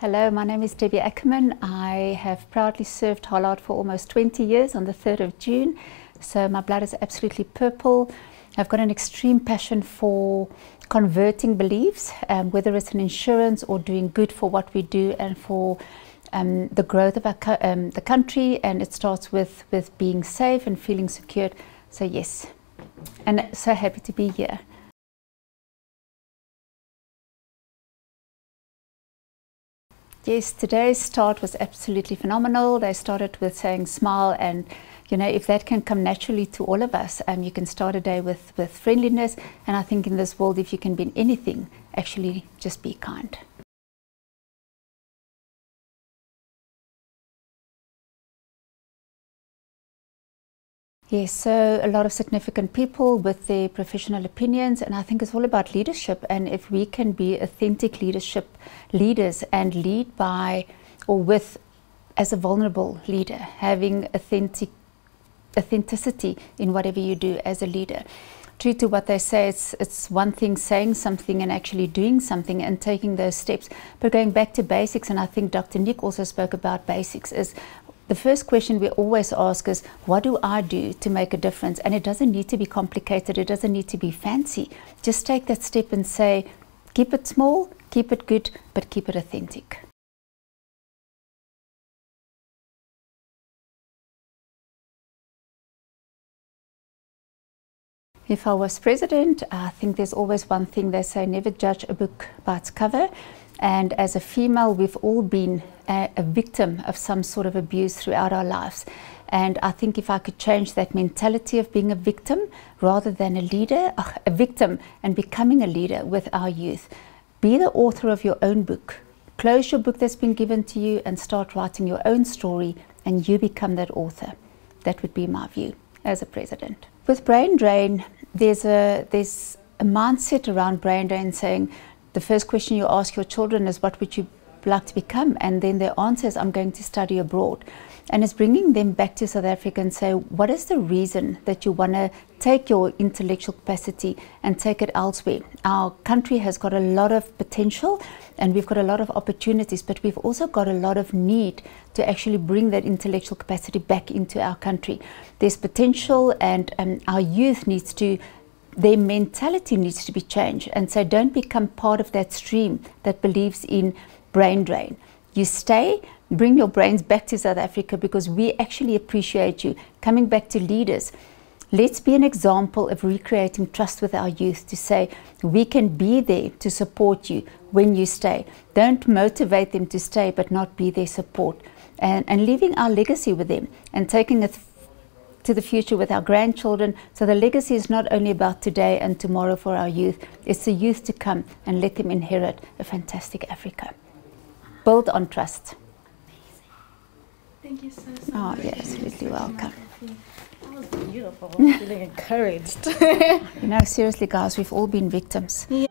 Hello, my name is Debbie Ackerman. I have proudly served Hollard for almost 20 years on the 3rd of June. So my blood is absolutely purple. I've got an extreme passion for converting beliefs, whether it's in insurance or doing good for what we do and for the growth of the country. And it starts with being safe and feeling secured. So yes, and so happy to be here. Yes, today's start was absolutely phenomenal. They started with saying smile, and you know, if that can come naturally to all of us, you can start a day with friendliness. And I think in this world, if you can be in anything, actually just be kind. Yes, so a lot of significant people with their professional opinions, and I think it's all about leadership. And if we can be authentic leaders and lead by or with as a vulnerable leader, having authenticity in whatever you do as a leader. True to what they say, it's one thing saying something and actually doing something and taking those steps, but going back to basics. And I think Dr. Nick also spoke about basics. Is the first question we always ask is, what do I do to make a difference? And it doesn't need to be complicated. It doesn't need to be fancy. Just take that step and say, keep it small, keep it good, but keep it authentic. If I was president, I think there's always one thing they say, never judge a book by its cover. And as a female, we've all been a victim of some sort of abuse throughout our lives. And I think if I could change that mentality of being a victim rather than a leader, a victim and becoming a leader with our youth. Be the author of your own book. Close your book that's been given to you and start writing your own story, and you become that author. That would be my view as a president. With brain drain, there's a mindset around brain drain saying, the first question you ask your children is, what would you like to become? And then their answer is, I'm going to study abroad. And it's bringing them back to South Africa and say, what is the reason that you want to take your intellectual capacity and take it elsewhere? Our country has got a lot of potential and we've got a lot of opportunities, but we've also got a lot of need to actually bring that intellectual capacity back into our country. There's potential, and our youth needs to, their mentality needs to be changed, and so don't become part of that stream that believes in brain drain. You stay, bring your brains back to South Africa, because we actually appreciate you coming back to leaders. Let's be an example of recreating trust with our youth to say, we can be there to support you when you stay. Don't motivate them to stay, but not be their support. And leaving our legacy with them and taking it to the future with our grandchildren. So the legacy is not only about today and tomorrow for our youth, it's the youth to come, and let them inherit a fantastic Africa. Build on trust. Thank you so much. Oh, you're absolutely welcome. That was beautiful. I'm feeling encouraged. You know, seriously guys, we've all been victims. Yeah.